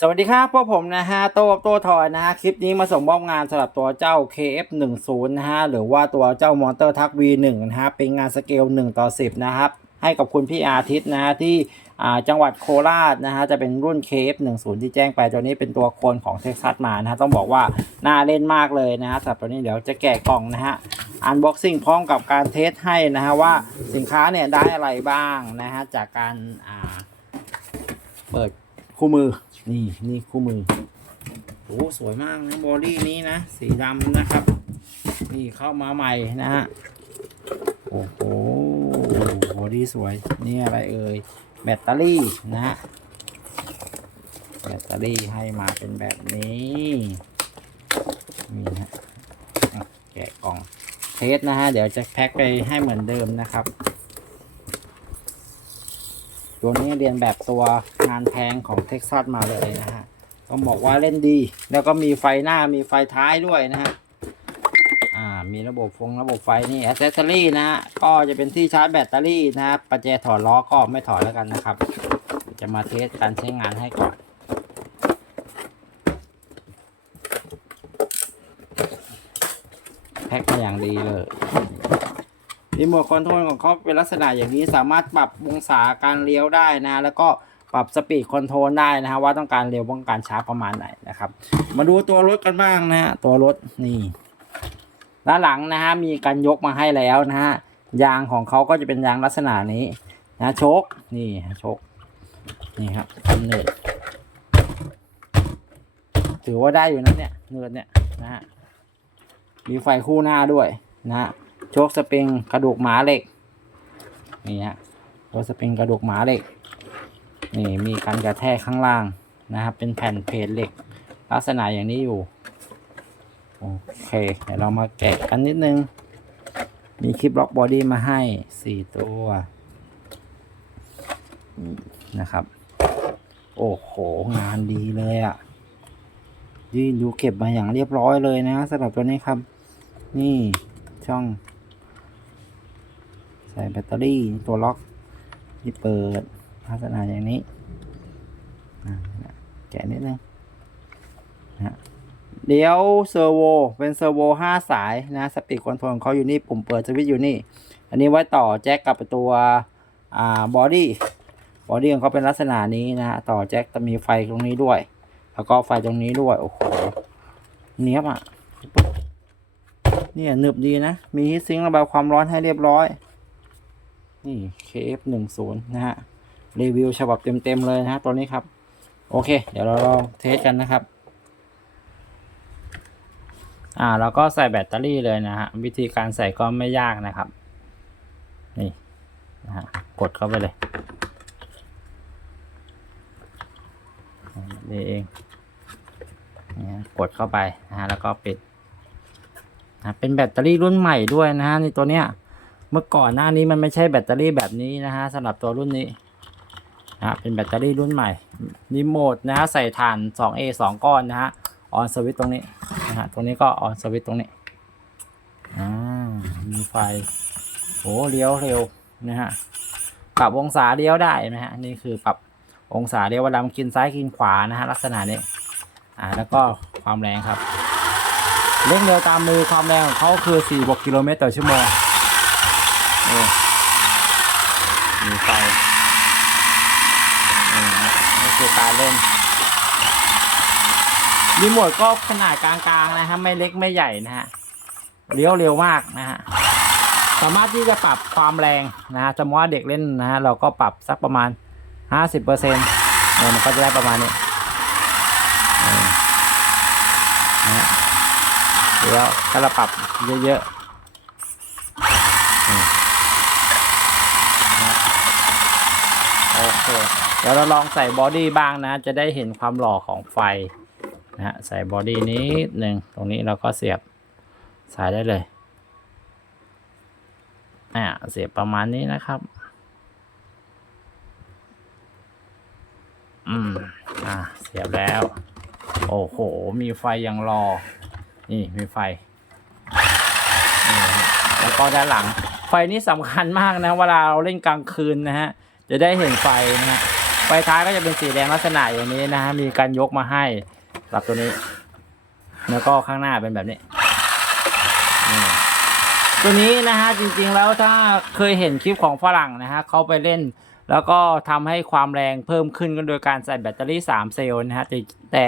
สวัสดีครับพวกผมนะฮะโต้โต้ทอยนะฮะคลิปนี้มาส่งมอบงานสำหรับตัวเจ้า KF10 นะฮะหรือว่าตัวเจ้ามอเตอร์ทัก V1 นะฮะเป็นงานสเกล 1 ต่อ 10 นะครับ ให้กับคุณพี่อาทิตย์นะฮะที่จังหวัดโคราชนะฮะจะเป็นรุ่น KF10 ที่แจ้งไปตัวนี้เป็นตัวโคนของเท็กซัสมานะฮะต้องบอกว่าน่าเล่นมากเลยนะฮะสำหรับตัวนี้เดี๋ยวจะแกะกล่องนะฮะอันบ็อกซิ่งพร้อมกับการเทสให้นะฮะว่าสินค้าเนี่ยได้อะไรบ้างนะฮะจากการเปิด คู่มือ นี่นี่คู่มือโอ้สวยมากนะบอดี้นี้นะสีดำนะครับ นี่เข้ามาใหม่นะฮะโอ้โหบอดี้สวย นี่อะไรเอ่ยแบตเตอรี่นะฮะแบตเตอรี่ให้มาเป็นแบบนี้นี่ฮะอะแกะกล่องเทสนะฮะ เดี๋ยวจะแพ็คไปให้เหมือนเดิมนะครับ ตัวนี้เรียนแบบตัวงานแพงของเท็กซัสมาเลยนะฮะต้องบอกว่าเล่นดี แล้วก็มีไฟหน้ามีไฟท้ายด้วยนะฮะอ่ามีระบบฟงระบบไฟนี่อ c เซสซอรี่นะฮะก็จะเป็นที่ชาร์จแบตเตอรี่นะฮะประแจถอดล้อก็ไม่ถอดแล้วกันนะครับ จะมาเทสการใช้งานให้ก่อนแพ็คมาอย่างดีเลย รีโมทคอนโทรลของเขาเป็นลักษณะอย่างนี้สามารถปรับองศาการเลี้ยวได้นะ แล้วก็ปรับสปีดคอนโทรลได้นะฮะว่าต้องการเร็วต้องการช้าประมาณไหนนะครับ มาดูตัวรถกันบ้างนะฮะตัวรถนี่ด้านหลังนะฮะมีการยกมาให้แล้วนะฮะยางของเขาก็จะเป็นยางลักษณะนี้นะโชคนี่โชคนี่ครับกำเนิดถือว่าได้อยู่นะเนี่ยเนิดเนี่ยนะฮะมีไฟคู่หน้าด้วยนะฮะ โชคสปริงกระดูกหมาเหล็ก นี่ฮะโชคสปริงกระดูกหมาเหล็ก นี่มีการกระแทกข้างล่างนะครับ เป็นแผ่นเพลทเหล็ก ลักษณะอย่างนี้อยู่ โอเค เดี๋ยวเรามาแกะกันนิดนึง มีคลิปล็อกบอดี้มาให้สี่ตัวนี่นะครับ โอ้โห งานดีเลยอะ่ะยืนดูเก็บมาอย่างเรียบร้อยเลยนะสำหรับตัวนี้ครับ นี่ช่อง ใส่แบตเตอรี่ตัวล็อกที่เปิดลักษณะอย่างนี้แกะนิดนึงนะเดี๋ยวเซอร์โวเป็นเซอร์โวห้าสายนะสปีดคอนโทรลของเขาอยู่นี่ปุ่มเปิดสวิตช์อยู่นี่ อันนี้ไว้ต่อแจ็คกับตัวอ่าบอดี้บอดี้ของเขาเป็นลักษณะนี้นะต่อแจ็คจะมีไฟตรงนี้ด้วย แล้วก็ไฟตรงนี้ด้วยโอ้โหเนี้ยบอะเนี่ยหนึบดีนะ มีฮีทซิงค์ระบายความร้อนให้เรียบร้อย นี่ KF10 นะฮะ รีวิวฉบับเต็มๆเลยนะฮะตัวนี้ครับ โอเค เดี๋ยวเราลองเทสกันนะครับ อ่าเราก็ใส่แบตเตอรี่เลยนะฮะ วิธีการใส่ก็ไม่ยากนะครับ นี่นะฮะกดเข้าไปเลยนี่เองนี่ฮะกดเข้าไปนะฮะแล้วก็ปิดนะเป็นแบตเตอรี่รุ่นใหม่ด้วยนะฮะในตัวเนี้ย เมื่อก่อนหน้านี้มันไม่ใช่แบตเตอรี่แบบนี้นะฮะสำหรับตัวรุ่นนี้นะเป็นแบตเตอรี่รุ่นใหม่รีโมทนะฮะใส่ถ่าน 2A 2 ก้อนนะฮะออนสวิตตรงนี้นะฮะตรงนี้ก็ออนสวิตตรงนี้อ่ามีไฟโอ้เลี้ยวเร็วนะฮะปรับองศาเลี้ยวได้นะฮะนี่คือปรับองศาเลี้ยวเวลามันกินซ้ายกินขวานะฮะลักษณะนี้อ่าแล้วก็ความแรงครับเร่งเร็วตามมือความแรงของเขาคือ4บวกกิโลเมตรต่อชั่วโมง นี่มีไฟนี่ฮะนี่คือการเล่นรีโมทก็ขนาดกลางๆนะฮะไม่เล็กไม่ใหญ่นะฮะเลี้ยวเร็วมากนะฮะสามารถที่จะปรับความแรงนะฮะสมมติว่าเด็กเล่นนะฮะเราก็ปรับสักประมาณ 50%เนี่ยมันก็จะได้ประมาณนี้นี่นะฮะแล้วถ้าเราปรับเยอะๆนี่นะ โอเคเดี๋ยวเราลองใส่บอดี้บ้างนะ จะได้เห็นความหล่อของไฟนะฮะใส่บอดี้นิดหนึ่งตรงนี้เราก็เสียบสายได้เลยอ่าเสียบประมาณนี้นะครับ อืมอ่าเสียบแล้ว โอ้โห มีไฟยังรอ นี่มีไฟแล้วก็ด้านหลัง ไฟนี่สำคัญมากนะ เวลาเราเล่นกลางคืนนะฮะ จะได้เห็นไฟนะฮะไฟท้ายก็จะเป็นสีแดงลักษณะอย่างนี้นะฮะมีการยกมาให้สำหรับตัวนี้ แล้วก็ข้างหน้าเป็นแบบนี้ตัวนี้นะฮะจริงๆแล้วถ้าเคยเห็นคลิปของฝรั่งนะฮะเขาไปเล่น แล้วก็ทำให้ความแรงเพิ่มขึ้นก็โดยการใส่แบตเตอรี่ 3 เซลล์นะฮะแต่แต่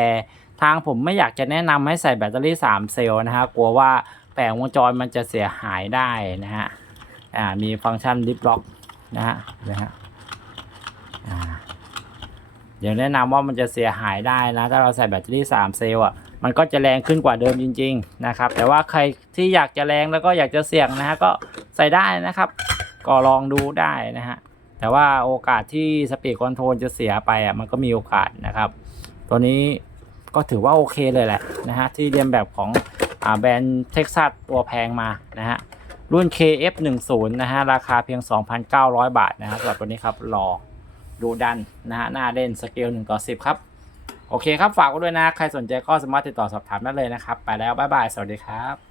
ทางผมไม่อยากจะแนะนำให้ใส่แบตเตอรี่ 3 เซลล์นะฮะกลัวว่าแผงวงจรมันจะเสียหายได้นะฮะอ่ามีฟังก์ชันดิฟล็อกนะฮะนะฮะ เดี๋ยวแนะนำว่ามันจะเสียหายได้นะ ถ้าเราใส่แบตเตอรี่ 3 เซลล์อะมันก็จะแรงขึ้นกว่าเดิมจริง ๆ นะครับ แต่ว่าใครที่อยากจะแรงแล้วก็อยากจะเสี่ยงนะฮะก็ใส่ได้นะครับ ก็ลองดูได้นะฮะแต่ว่าโอกาสที่สปีดคอนโทรลจะเสียไปอะมันก็มีโอกาสนะครับ ตัวนี้ก็ถือว่าโอเคเลยแหละนะฮะที่เรียนแบบของอแบรนด์เท็กซัสตัวแพงมานะฮะรุ่น KF10 นะฮะราคาเพียง 2,900 บาทนะฮะสำหรับตัวนี้ครับรอ ดูดันนะฮะหน้าเล่นสเกล1ต่อ10 ครับ โอเคครับ ฝากไว้ด้วยนะ ใครสนใจก็สามารถติดต่อสอบถามได้เลยนะครับ ไปแล้ว บ๊ายบาย สวัสดีครับ